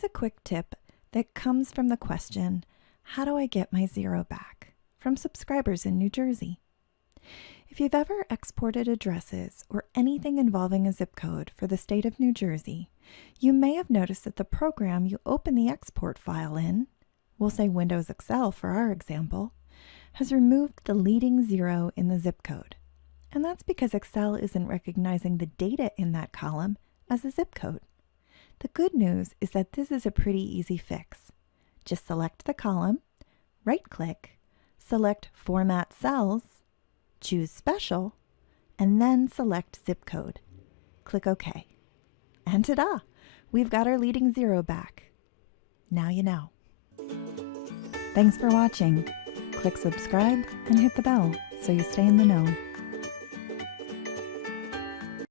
Here's a quick tip that comes from the question, how do I get my zero back? From subscribers in New Jersey. If you've ever exported addresses or anything involving a zip code for the state of New Jersey, you may have noticed that the program you open the export file in, we'll say Windows Excel for our example, has removed the leading zero in the zip code. And that's because Excel isn't recognizing the data in that column as a zip code. The good news is that this is a pretty easy fix. Just select the column, right-click, select Format Cells, choose Special, and then select Zip Code. Click OK. And ta-da! We've got our leading zero back. Now you know. Thanks for watching. Click subscribe and hit the bell so you stay in the know.